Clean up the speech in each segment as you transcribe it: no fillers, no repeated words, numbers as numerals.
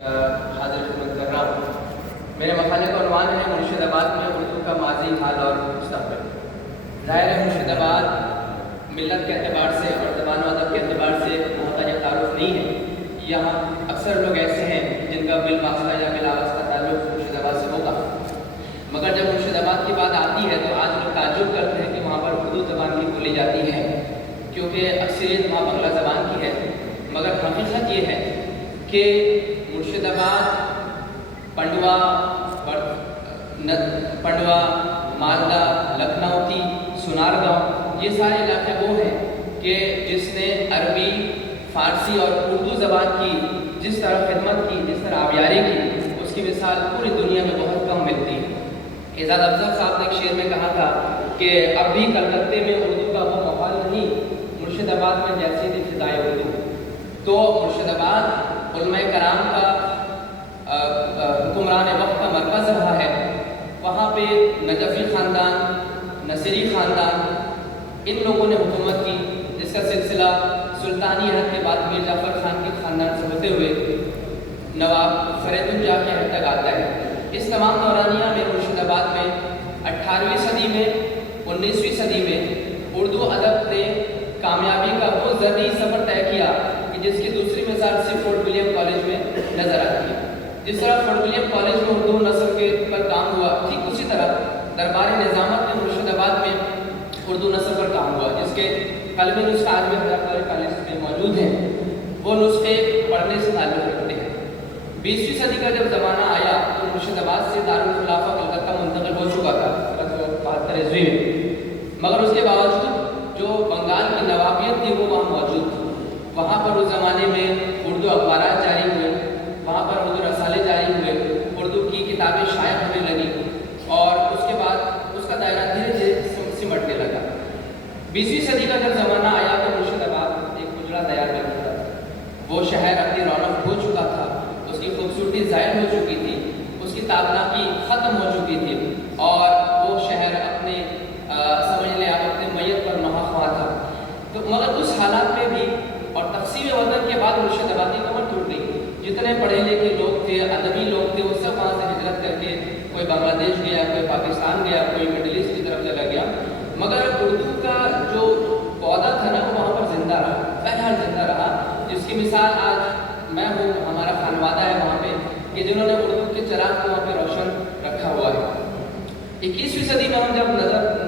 حاضر خدمت کر رہا ہوں۔ میرے مقالے کا عنوان ہے مرشد آباد میں اردو کا ماضی، حال اور مستقبل۔ ظاہر ہے مرشد آباد ملت کے اعتبار سے اور زبان و ادب کے اعتبار سے محتاج تعارف نہیں ہے۔ یہاں اکثر لوگ ایسے ہیں جن کا بالواسطہ یا بلاواسطہ تعلق مرشد آباد سے ہوگا، مگر جب مرشد آباد کی بات آتی ہے تو آج لوگ تعجب کرتے ہیں کہ وہاں پر اردو زبان بھی بولی جاتی ہے، کیونکہ اکثریت وہاں بنگلہ زبان کی ہے۔ مگر حقیقت یہ ہے کہ مرشد آباد، پنڈوا، مالدہ، لکھنؤتی، سنار گاؤں، یہ سارے علاقے وہ ہیں کہ جس نے عربی، فارسی اور اردو زبان کی جس طرح خدمت کی، جس طرح آبیاری کی، اس کی مثال پوری دنیا میں بہت کم ملتی ہے۔ اعزاز افضل صاحب نے ایک شعر میں کہا تھا کہ اب بھی کلکتے میں اردو کا وہ ماحول نہیں، مرشد آباد میں جیسی تھی فضائے اردو۔ تو مرشد آباد علماء کرام کا حکمران وقت کا مرکز رہا ہے۔ وہاں پہ نجفی خاندان، نصیری خاندان، ان لوگوں نے حکومت کی، جس کا سلسلہ سلطانی عہد کے بعد میر جعفر خان کے خاندان سے ہوتے ہوئے نواب فرید الجاہ کے عہد تک آتا ہے۔ اس تمام دورانیہ میں مرشد آباد میں 18ویں صدی میں، 19ویں صدی میں اردو ادب نے کامیابی کا وہ زرعی سفر طے کیا کہ جس کی دوسری مثال صرف فورٹ ولیم کالج میں نظر آتی ہے۔ جس طرح فورٹ ولیم کالج میں اردو نثر کے پر کام ہوا، ٹھیک اسی طرح دربار نظامت میں مرشد آباد میں اردو نثر پر کام ہوا، جس کے قلمی نسخے آج بھی ہزار کالج میں موجود ہیں۔ وہ نسخے پڑھنے سے تعلق رکھتے ہیں۔ 20ویں صدی کا جب زمانہ آیا تو مرشد آباد سے دارالخلافہ کلکتہ منتقل ہو چکا تھا 1772 میں، مگر اس کے باوجود جو بنگال کی نوابیت تھی وہ وہاں موجود تھی۔ وہاں پر اس زمانے میں اردو اخبارات جاری ہوئے، وہاں پر اردو رسالے جاری ہوئے، اردو کی کتابیں شائع ہونے لگیں، اور اس کے بعد اس کا دائرہ دھیرے دھیرے سمٹنے لگا۔ 20ویں صدی کا جب زمانہ آیا تو مرشد آباد ایک اجڑا تیار کر چکا تھا۔ وہ شہر اپنی رونق کھو چکا تھا، اس کی خوبصورتی ظاہر ہو چکی تھی، اس کی تابناکی ختم ہو چکی تھی، اور وہ شہر اپنے سمجھ لیں آپ اپنے میت پر نہا خواہ تھا۔ تو مگر اس حالات میں بھی اور تقسیم وطن کے بعد مرشد آباد کی کمر ٹوٹ گئی۔ جتنے پڑھے لکھے لوگ تھے، ادبی لوگ تھے، وہ سب وہاں سے ہجرت کر کے کوئی بنگلہ دیش گیا، کوئی پاکستان گیا، کوئی مڈل ایسٹ کی طرف چلا گیا، مگر اردو کا جو پودا تھا نا وہ وہاں پر زندہ رہا، بہرحال زندہ رہا، جس کی مثال آج میں ہوں، ہمارا خانوادہ ہے وہاں پہ کہ جنہوں نے اردو کے چراغ کو وہاں پہ روشن رکھا ہوا ہے۔ 21ویں صدی میں ہم جب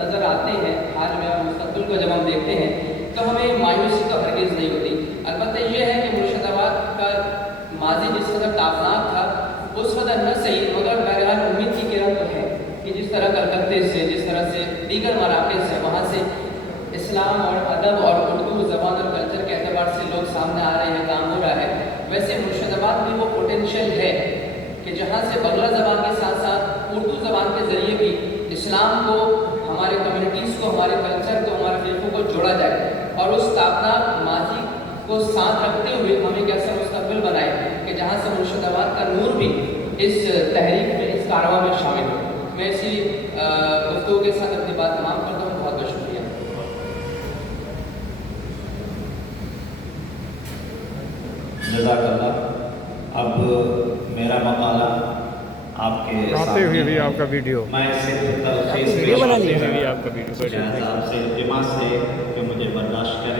نظر آتے ہیں، حال میں اور مستقبل کو جب ہم دیکھتے ہیں تو ہمیں مایوسی کا ہرگز نہیں ہوتی۔ البتہ یہ ہے کہ مرشد آباد کا ماضی جس قدر تابناک تھا اس قدر نہ صحیح، مگر بہرحال امید کی کرن تو ہے کہ جس طرح کلکتے سے، جس طرح سے دیگر مراکز سے وہاں سے اسلام اور ادب اور اردو زبان اور کلچر کے اعتبار سے لوگ سامنے آ رہے ہیں، کام ہو رہا ہے، ویسے مرشد آباد میں وہ پوٹینشیل ہے کہ جہاں سے بنگلہ زبان کے ساتھ ساتھ اردو زبان کے ذریعے بھی اسلام کو، ہمارے کمیونٹیز کو، ہمارے کلچر کو، ہمارے فرقوں کو جوڑا جائے، اور اس تابناک ماضی کو ساتھ رکھتے ہوئے ہم ایک ایسا مستقبل بنائے کہ جہاں سے مرشد آباد کا نور بھی اس تحریک میں، اس کارواں میں شامل ہو۔ میں اسی گفتگو کے ساتھ اپنی بات تمام کرتا ہوں۔ بہت بہت شکریہ۔ جزاک اللہ۔ اب میرا مقالہ آپ کے آتے ہوئے بھی آپ کا ویڈیو، میں صرف تلخیص ویڈیو بنا لی ہے آپ کا ویڈیو، آپ سے التماس ہے کہ مجھے برداشت کریں۔